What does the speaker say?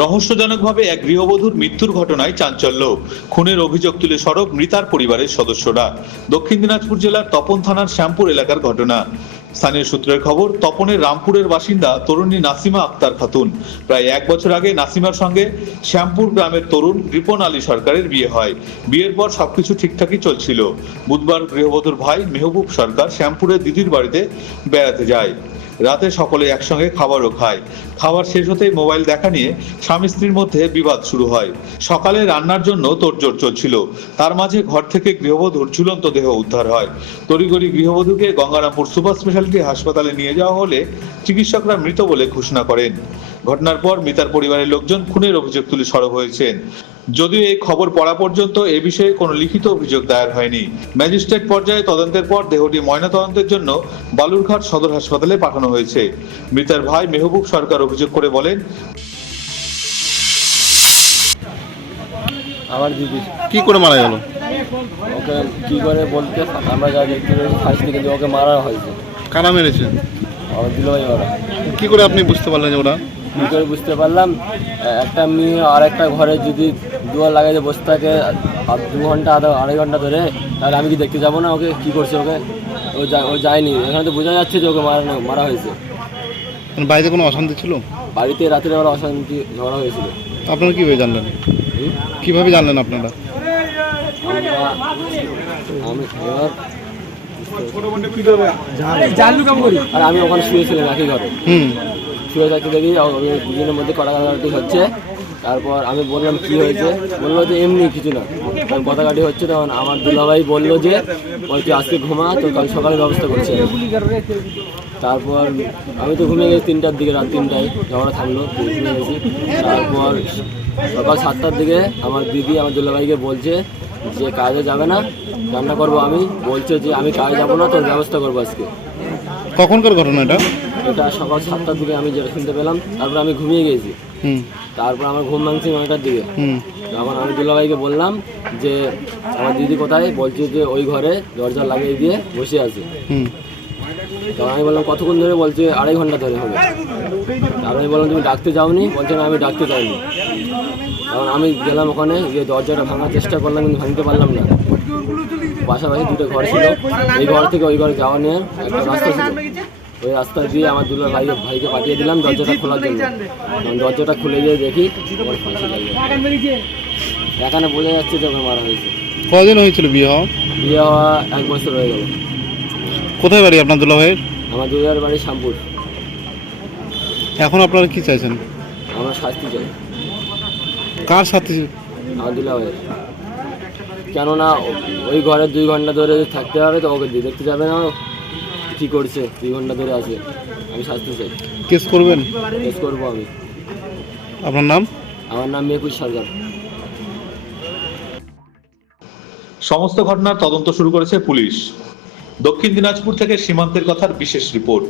রহস্যজনকভাবে এক গৃহবধূর মৃত্যুর ঘটনায় চাঞ্চল্য, খুনের অভিযোগ তুলে সরব মৃতার পরিবারের সদস্যরা। দক্ষিণ দিনাজপুর জেলার তপন থানার শ্যামপুর এলাকার ঘটনা। স্থানীয় সূত্রের খবর, তপনের রামপুরের বাসিন্দা তরুণী নাসিমা আক্তার খাতুন। প্রায় 1 বছর আগে নাসিমার সঙ্গে শ্যামপুর গ্রামের তরুণ রিপন আলী সরকারের বিয়ে হয়। বিয়ের পর সবকিছু ঠিকঠাকই চলছিল। বুধবার গৃহবধূর ভাই মেহবুব সরকার শ্যামপুরের দিদির বাড়িতে বেড়াতে যায়। রাতে সকলে একসঙ্গে খাবারও খায়। খাবার শেষ হতেই মোবাইল দেখা নিয়ে স্বামী স্ত্রীর মধ্যে বিবাদ শুরু হয়। সকালে রান্নার জন্য তোড়জোড় চলছিল। তার মাঝে ঘর থেকে গৃহবধূর ঝুলন্ত দেহ উদ্ধার হয়। তড়িঘড়ি গৃহবধূকে গঙ্গারামপুর সুপার স্পেশালিটি হাসপাতালে নিয়ে যাওয়া হলে চিকিৎসকরা মৃত বলে ঘোষণা করেন। ঘটনার পর মৃতার পরিবারের লোকজন খুনের অভিযোগ তুলে সরব হয়েছেন। যদিও এই খবর পড়া পর্যন্ত এ বিষয়ে কোনো লিখিত অভিযোগ দায়ের হয়নি। ম্যাজিস্ট্রেট পর্যায়ে তদন্তের পর দেহটি ময়নাতদন্তের জন্য বালুরঘাট সদর হাসপাতালে পাঠানো হয়েছে। মৃতার ভাই মেহবুব সরকার অভিযোগ করে বলেন, আমার দিদি কি করে মারা গেল? ওকে কি করে বলতে আমরা যা দেখতে পেয়েছি ফার্স্ট থেকে যে ওকে মারা হয়েছে। কারা মেরেছে? আমার দিল ভাই ওরা। কি করে আপনি বুঝতে পারলেন যে ওরা? কী করে বুঝতে পারলাম, একটা মেয়ে আর একটা ঘরে যদি দুয়ার লাগাইতে বসে থাকে 2 ঘন্টা আড়াই ঘন্টা ধরে, তাহলে আমি কি দেখতে যাবো না ওকে কী করছে? ওকে ও যায়নি। এখানে তো বোঝা যাচ্ছে যে ওকে মারা হয়েছে। বাড়িতে কোনো অশান্তি ছিল? বাড়িতে রাতের বেলা অশান্তি ঝগড়া হয়েছিল। আপনারা কীভাবে জানলেন? কিভাবে জানলেন আপনারা? আর আমি ওখানে শুয়েছিলাম একই ঘরে। শুয়ে থাকতে দেখি দুজনের মধ্যে কাটাকাটি হচ্ছে। তারপর আমি বললাম কি হয়েছে, বললো যে এমনি কিছু না, তখন কাটাকাটি হচ্ছে। তখন আমার দুলাভাই বললো যে তুই আজকে ঘুমা, তো কাল সকালে ব্যবস্থা করছে। তারপর আমি তো ঘুমিয়ে গেছি 3টার দিকে, রাত 3টায় ঝগড়া থামলো, ঘুমিয়ে গেছি। তারপর সকাল 7টার দিকে আমার দিদি আমার দুলাভাইকে বলছে যে কাজে যাবে না, রান্না করবো আমি। বলছে যে আমি কাজে যাবো না, তোর ব্যবস্থা করবো আজকে। কখনকার ঘটনা এটা? এটা সকাল 7টার দিকে আমি যেটা শুনতে পেলাম। তারপর আমি ঘুমিয়ে গেছি। তারপর আমার ঘুম ভাঙছি 9টার দিকে। তখন আমি দুলাভাইকে বললাম যে আমার দিদি কোথায়? বলছে যে ওই ঘরে দরজা লাগিয়ে দিয়ে বসে আছে। তখন আমি বললাম কতক্ষণ ধরে? বলছে 2.5 ঘন্টা ধরে হবে। তারপর আমি বললাম তুমি ডাকতে যাওনি? বলছে না, আমি ডাকতে চাইনি। তখন আমি গেলাম ওখানে, গিয়ে দরজাটা ভাঙার চেষ্টা করলাম, কিন্তু ভাঙতে পারলাম না। পাশাপাশি 2টো ঘর ছিল, এই ঘর থেকে ওই ঘরে যাওয়া নিয়ে একটা রাস্তা ছিল। ওই রাস্তা দিয়ে আমার দুলার ভাইকে পাঠিয়ে দিলাম দরজাটা খোলার জন্য। দরজাটা খুলে দিয়ে দেখি এখানে বোঝা যাচ্ছে যে ওকে মারা হয়েছে। কদিন হয়েছিল বিয়ে হওয়া? বিয়ে হওয়া 1 বছর হয়ে গেল। কোথায় বাড়ি আপনার দুলা ভাইয়ের? আমার দুলার বাড়ি শ্যামপুর। এখন আপনারা কি চাইছেন? আমরা শাস্তি চাই। কার সাথে? আমার দুলা ভাইয়ের। কেননা ওই ঘরে 2 ঘন্টা ধরে থাকতে হবে, তো ওকে দেখতে যাবে না কি করছে। 2 ঘন্টা ধরে আছে। আমি শাস্তি চাই। কেস করবেন? কেস করবো আমি। আপনার নাম? আমার নাম মেহবুব সরকার। সমস্ত ঘটনার তদন্ত শুরু করেছে পুলিশ। দক্ষিণ দিনাজপুর থেকে সীমান্তের কথার বিশেষ রিপোর্ট।